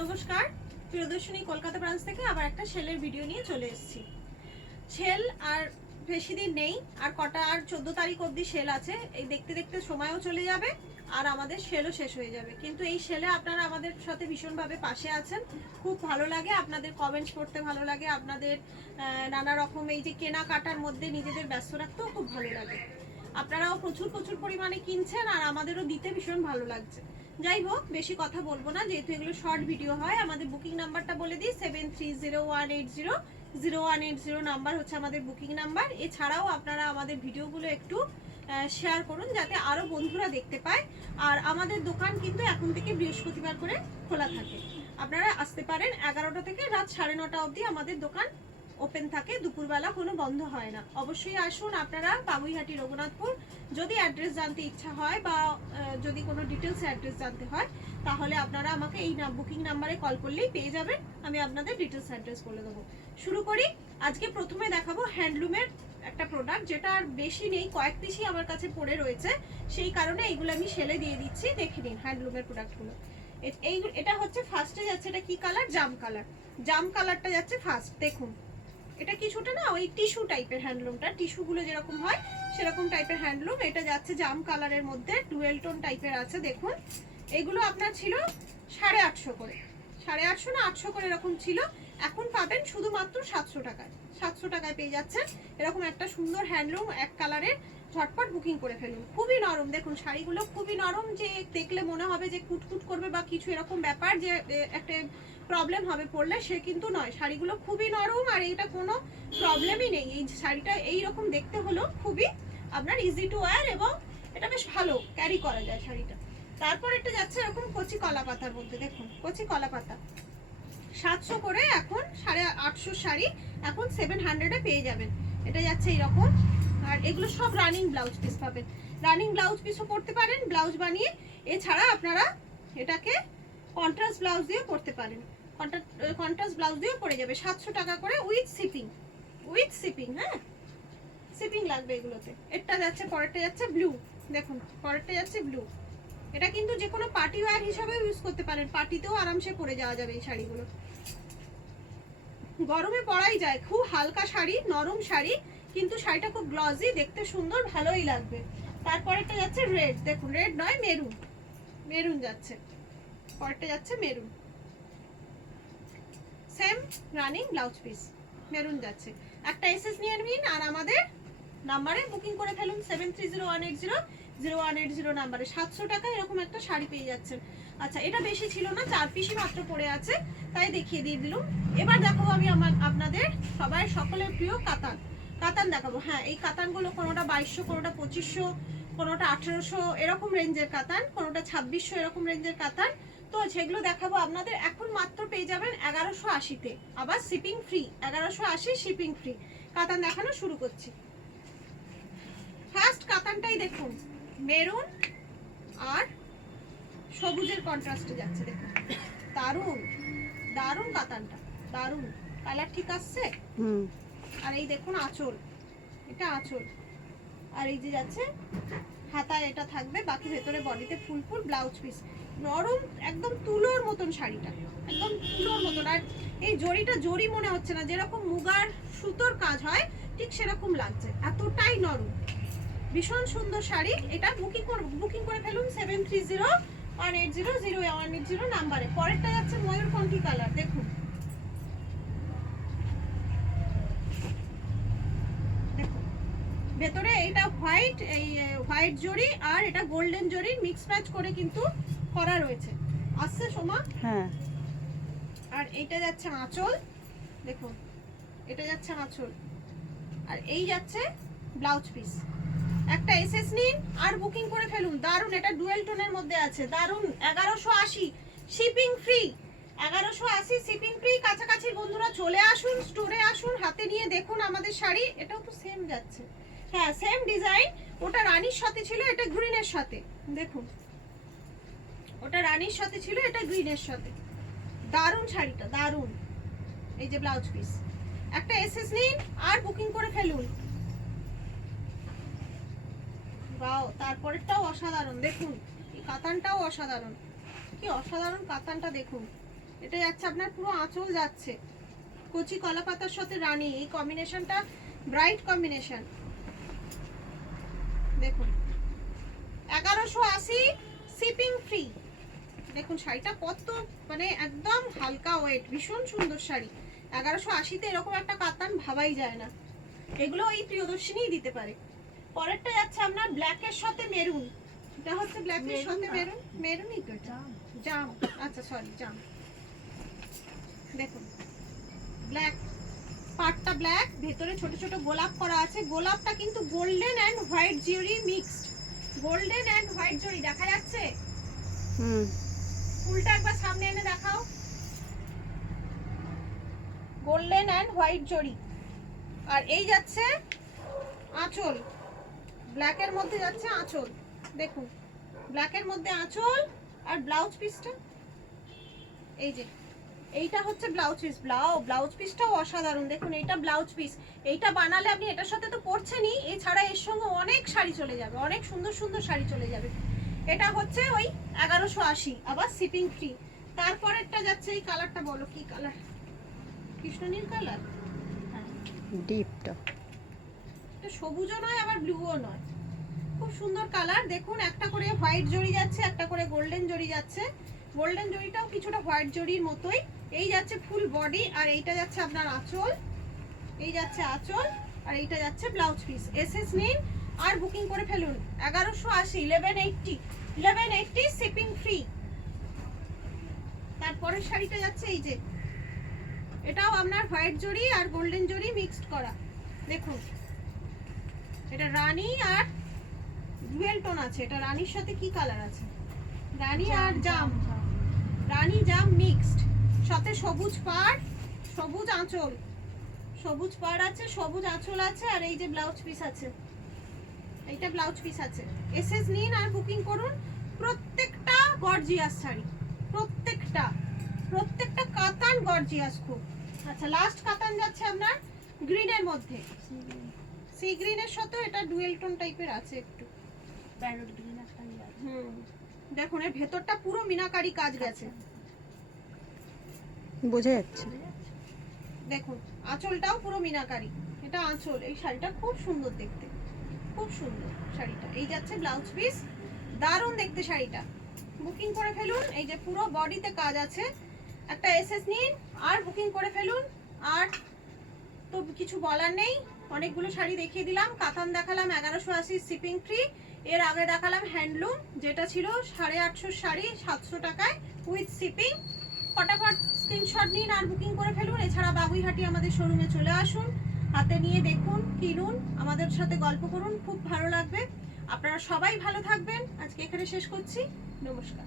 নমস্কার, প্রিয়দর্শনী কলকাতা ব্রাঞ্চ থেকে আবার একটা সেলের ভিডিও নিয়ে চলে এসেছি। সেল আর বেশি দিন নেই, আর কটা আর 14 তারিখ অবধি সেল আছে। এই দেখতে দেখতে সময়ও চলে যাবে আর আমাদের সেলও শেষ হয়ে যাবে। কিন্তু এই সেলে আপনারা আমাদের সাথে ভীষণভাবে পাশে আছেন, খুব ভালো লাগে, আপনাদের কমেন্টস পড়তে ভালো লাগে, আপনাদের নানা রকম এই যে কেনাকাটার মধ্যে নিজেদের ব্যস্ত রাখতেও খুব ভালো লাগে। আপনারাও প্রচুর পরিমাণে কিনছেন আর আমাদেরও দিতে ভীষণ ভালো লাগছে। যাই হোক, বেশি কথা বলবো না, যেহেতু এগুলো শর্ট ভিডিও হয়। আমাদের বুকিং নাম্বারটা বলে দিই, 7301800180 নাম্বার হচ্ছে আমাদের বুকিং নাম্বার। এছাড়াও আপনারা আমাদের ভিডিওগুলো একটু শেয়ার করুন যাতে আরও বন্ধুরা দেখতে পায়। আর আমাদের দোকান কিন্তু এখন থেকে বৃহস্পতিবার করে খোলা থাকে। আপনারা আসতে পারেন 11টা থেকে রাত 9:30 অবধি আমাদের দোকান ওপেন থাকে, দুপুরবেলা কোনো বন্ধ হয় না। অবশ্যই আসুন আপনারা, বাবুইহাটি রঘুনাথপুর। যদি অ্যাড্রেস জানতে ইচ্ছা হয় বা যদি কোনো ডিটেলস অ্যাড্রেস জানতে হয় তাহলে আপনারা আমাকে এই বুকিং নাম্বারে কল করলেই পেয়ে যাবেন, আমি আপনাদের ডিটেলস অ্যাড্রেস বলে দেবো। শুরু করি। আজকে প্রথমে দেখাবো হ্যান্ডলুমের একটা প্রোডাক্ট, যেটা আর বেশি নেই, কয়েক পিসই আমার কাছে পড়ে রয়েছে, সেই কারণে এইগুলো আমি সেলে দিয়ে দিচ্ছি। দেখে নিন হ্যান্ডলুমের প্রোডাক্টগুলো। এটা হচ্ছে ফার্স্টে যাচ্ছে, এটা কি কালার? জাম কালার। জাম কালারটা যাচ্ছে ফার্স্ট। দেখুন এটা কিছুটা না ওই টিস্যু টাইপের হ্যান্ডলুমটা, টিস্যুগুলো যেরকম হয় সেরকম টাইপের হ্যান্ডলুম। এটা যাচ্ছে জাম কালারের মধ্যে, ডুয়েল টোন টাইপের আছে। দেখুন এগুলো আপনার ছিল 850 করে, 850 না 800 করে এরকম ছিল। এখন পাবেন শুধুমাত্র 700 টাকায়। 700 টাকায় পেয়ে যাচ্ছেন এরকম একটা সুন্দর হ্যান্ডলুম এক কালারের। ঝটপট বুকিং করে ফেলুন। খুবই নরম, দেখুন শাড়িগুলো খুবই নরম, যে দেখলে মনে হবে যে কুটকুট করবে বা কিছু এরকম ব্যাপার, যে একটা প্রবলেম হবে পরলে, সে কিন্তু নয়। শাড়িগুলো খুবই নরম আর এটা কোনো প্রবলেমই নেই। এই শাড়িটা এইরকম দেখতে হলো খুবই আপনার ইজি টু ওয়্যার, এবং এটা বেশ ভালো ক্যারি করা যায় শাড়িটা। তারপর এটা যাচ্ছে এরকম কচি কলা পাতার মধ্যে। দেখুন কচি কলা পাতা 700 করে, এখন 850 শাড়ি এখন 700-এ পেয়ে যাবেন। এটা যাচ্ছে এইরকম। আর এগুলো সব রানিং ব্লাউজ পিস পাবেন, রানিং ব্লাউজ পিসও করতে পারেন ব্লাউজ বানিয়ে। এছাড়া আপনারা এটাকে কন্ট্রাস্ট ব্লাউজ দিয়েও করতে পারেন, কন্ট্রাস্ট ব্লাউজ দিয়েও পড়ে যাবে। 700 টাকা করে উইথ শিপিং। হ্যাঁ, শিপিং লাগবে এগুলোতে। এটা যাচ্ছে, পরেরটা যাচ্ছে ব্লু। দেখুন পরেরটা যাচ্ছে ব্লু। এটা কিন্তু যে কোনো পার্টি ওয়্যার হিসাবেও ইউজ করতে পারেন, পার্টিতেও আরামসে পরে যাওয়া যাবে এই শাড়িগুলো। গরমে পরাই যায়, খুব হালকা শাড়ি, নরম শাড়ি, কিন্তু শাড়িটা খুব গ্লজি, দেখতে সুন্দর, ভালোই লাগবে। তারপরেরটা যাচ্ছে রেড। দেখুন রেড নয়, মেরুন যাচ্ছে। পরেরটা যাচ্ছে maroon, same running blouse piece, maroon যাচ্ছে। একটা এসএস নিয়ে নিন আর আমাদের নাম্বারে বুকিং করে ফেলুন, 7301800180 নাম্বারে। 700 টাকা এরকম একটা শাড়ি পেয়ে যাচ্ছেন। আচ্ছা, এটা বেশি ছিল না, 4 পিসই মাত্র পড়ে আছে, তাই দেখিয়ে দিয়ে দিলাম। এবার দেখাবো আমি আপনাদের সবাই সকলের প্রিয় কাতান দেখাবো। হ্যাঁ, এই কাতানগুলো কোনোটা 2200, কোনোটা 2500, কোনোটা 1800 এরকম রেঞ্জের কাতান, কোনোটা 2600 এরকম রেঞ্জের কাতান। তো সেগুলো দেখাবো আপনাদের। এখন মাত্র পেয়ে যাবেন 1180-তে, আবার শিপিং ফ্রি। 1180 shipping free. কাতান দেখানো শুরু করছি। ফার্স্ট কাতানটাই দেখুন, মেরুন আর সবুজের কন্ট্রাস্টে যাচ্ছে। দেখুন দারুন কাতানটা, দারুন কালার, ঠিক আসছে। আর এই দেখুন আঁচল, এটা আঁচল। আর এই যে যাচ্ছে হাতায় এটা থাকবে, বাকি ভেতরে বডিতে ফুল ব্লাউজ পিস। নরম একদম তুলোর মতন শাড়িটা, একদম তুলোর মতন। আর এই জড়িটা জড়ি মনে হচ্ছে না, যেরকম মুগার সুতোর কাজ হয় ঠিক সেরকম লাগছে, এতটাই নরম, ভীষণ সুন্দর শাড়ি। এটা বুকিং করে ফেলুন 7301800180 নাম্বারে। পরেরটা যাচ্ছে ময়ূরকণ্ঠী কালার। দেখুন ভেতরে এটা হোয়াইট জরি আর এটা গোল্ডেন জরি মিক্স ম্যাচ করে কিন্তু করা রয়েছে। আসছে সোমা? হ্যাঁ। আর এইটা যাচ্ছে আঁচল। দেখুন এটা যাচ্ছে আঁচল, আর এই যাচ্ছে ব্লাউজ পিস। একটা এসএস নিন আর বুকিং করে ফেলুন। দারুন, এটা ডুয়েল টোনের মধ্যে আছে, দারুন। 1180 শিপিং ফ্রি, 1180 শিপিং ফ্রি। কাছাকাছি বন্ধুরা চলে আসুন, স্টোরে আসুন, হাতে নিয়ে দেখুন আমাদের শাড়ি। এটাও তো সেম যাচ্ছে, হ্যাঁ সেম ডিজাইন। ওটা রানীর সাথে ছিল, এটা গ্রিনের সাথে। দেখুন ওটা রানীর সাথে ছিল, এটা গ্রিনের সাথে। দারুন শাড়িটা, দারুন। এই যে ব্লাউজ পিস। একটা এসএস নিন আর বুকিং করে ফেলুন। ওয়াও, তারপরেরটাও অসাধারণ। দেখুন এই কাতানটাও অসাধারণ, কি অসাধারণ কাতানটা দেখুন। এটা যাচ্ছে আপনার পুরো আঁচল যাচ্ছে কচি কলা পাতার সাথে রানী, এই কম্বিনেশনটা ব্রাইট কম্বিনেশন। দেখুন 1180 শিপিং ফ্রি। দেখুন শাড়িটা কত মানে একদম হালকা ওয়েট, ভীষণ সুন্দর শাড়ি। 1180-তে এরকম একটা কাতান ভাবাই যায় না, এগুলো এই প্রিয়দর্শিনীই দিতে পারে। পরেরটা যাচ্ছে আপনার ব্ল্যাকের সাথে মেরুন। এটা হচ্ছে ব্ল্যাকের সাথে মেরুন, মেরুনই তো এটা, জাম, আচ্ছা সরি জাম। দেখুন ব্ল্যাক, পাটটা ব্ল্যাক, ভেতরে ছোট ছোট গোলাপ করা আছে। গোলাপটা কিন্তু গোল্ডেন এন্ড হোয়াইট জরি মিক্সড, গোল্ডেন এন্ড হোয়াইট জরি দেখা যাচ্ছে। ফুলটা একবার সামনে এনে দেখাও, গোল্ডেন এন্ড হোয়াইট জরি। আর এই যাচ্ছে আঁচল, ব্ল্যাকের মধ্যে যাচ্ছে আঁচল। দেখুন ব্ল্যাকের মধ্যে আঁচল। আর ব্লাউজ পিসটা এই যে, এইটা হচ্ছে ব্লাউজ পিস। ব্লাউজ পিসটাও অসাধারণ। দেখুন এইটা ব্লাউজ পিস, এইটা বানালে আপনি এটার সাথে তো পরছেনই, এছাড়া এর সঙ্গে অনেক শাড়ি চলে যাবে, অনেক সুন্দর সুন্দর শাড়ি চলে যাবে। এটা হচ্ছে ওই 1180, আবার শিপিং ফ্রি। তারপরেরটা যাচ্ছে এই কালারটা, বলো কি কালার? কৃষ্ণনীল কালার, ডিপটা এটা সবুজও নয় আবার ব্লুও নয়, খুব সুন্দর কালার। দেখুন একটা করে হোয়াইট জড়ি যাচ্ছে, একটা করে গোল্ডেন জড়ি যাচ্ছে। গোল্ডেন জড়িটাও কিছুটা হোয়াইট জড়ির মতোই। এই যাচ্ছে ফুল বডি, আর এইটা যাচ্ছে আপনার আঁচল, এই যাচ্ছে আঁচল, আর এইটা যাচ্ছে ব্লাউজ পিস। এসএস নিন আর বুকিং করে ফেলুন। 1180, 1180 শিপিং ফ্রি। তারপরের শাড়িটা যাচ্ছে এই যে, এটাও আপনার হোয়াইট জড়ি আর গোল্ডেন জড়ি মিক্সড করা। দেখুন এটা রানী আর ডুয়েল টোন আছে। এটা রানীর সাথে কি কালার আছে? রানী আর জাম, রানী জাম মিক্সড, সাথে সবুজ পাড়, সবুজ আঁচল, সবুজ পাড় আছে, সবুজ আঁচল আছে, আর এই যে ব্লাউজ পিস আছে, এইটা ব্লাউজ পিস আছে। এসএস নিন আর বুকিং করুন। প্রত্যেকটা গর্জিয়াস শাড়ি, প্রত্যেকটা কাতান গর্জিয়াস খুব। আচ্ছা লাস্ট কাতান যাচ্ছে আপনার গ্রিনের মধ্যে, সি গ্রিনের সাথে এটা ডুয়েল টোন টাইপের আছে একটু, প্যারট গ্রিন একটা আছে। দেখুন এর ভেতরটা পুরো মিনাকারি কাজ গেছে, বোঝা যাচ্ছে। দেখুন আঁচলটাও পুরো মিনাকারি, এটা আঁচল। এই শাড়িটা খুব সুন্দর দেখতে, খুব সুন্দর শাড়িটা। এই যাচ্ছে ব্লাউজ পিস, দারুণ দেখতে শাড়িটা। বুকিং করে ফেলুন। এই যে পুরো বডিতে কাজ আছে। একটা এসএস নিন আর বুকিং করে ফেলুন। আর তো কিছু বলার নেই, অনেকগুলো শাড়ি দেখিয়ে দিলাম। কাতান দেখালাম 1180 শিপিং ফ্রি। এর আগে দেখালাম হ্যান্ডলুম, যেটা ছিল 850 শাড়ি 700 টাকায় উইথ শিপিং। ফটাফট স্ক্রিনশট নিন আর বুকিং করে ফেলুন। এছাড়া বাগুইহাটি আমাদের শোরুমে চলে আসুন, হাতে নিয়ে দেখুন, কিনুন, আমাদের সাথে গল্প করুন, খুব ভালো লাগবে। আপনারা সবাই ভালো থাকবেন। আজকে এখানে শেষ করছি, নমস্কার।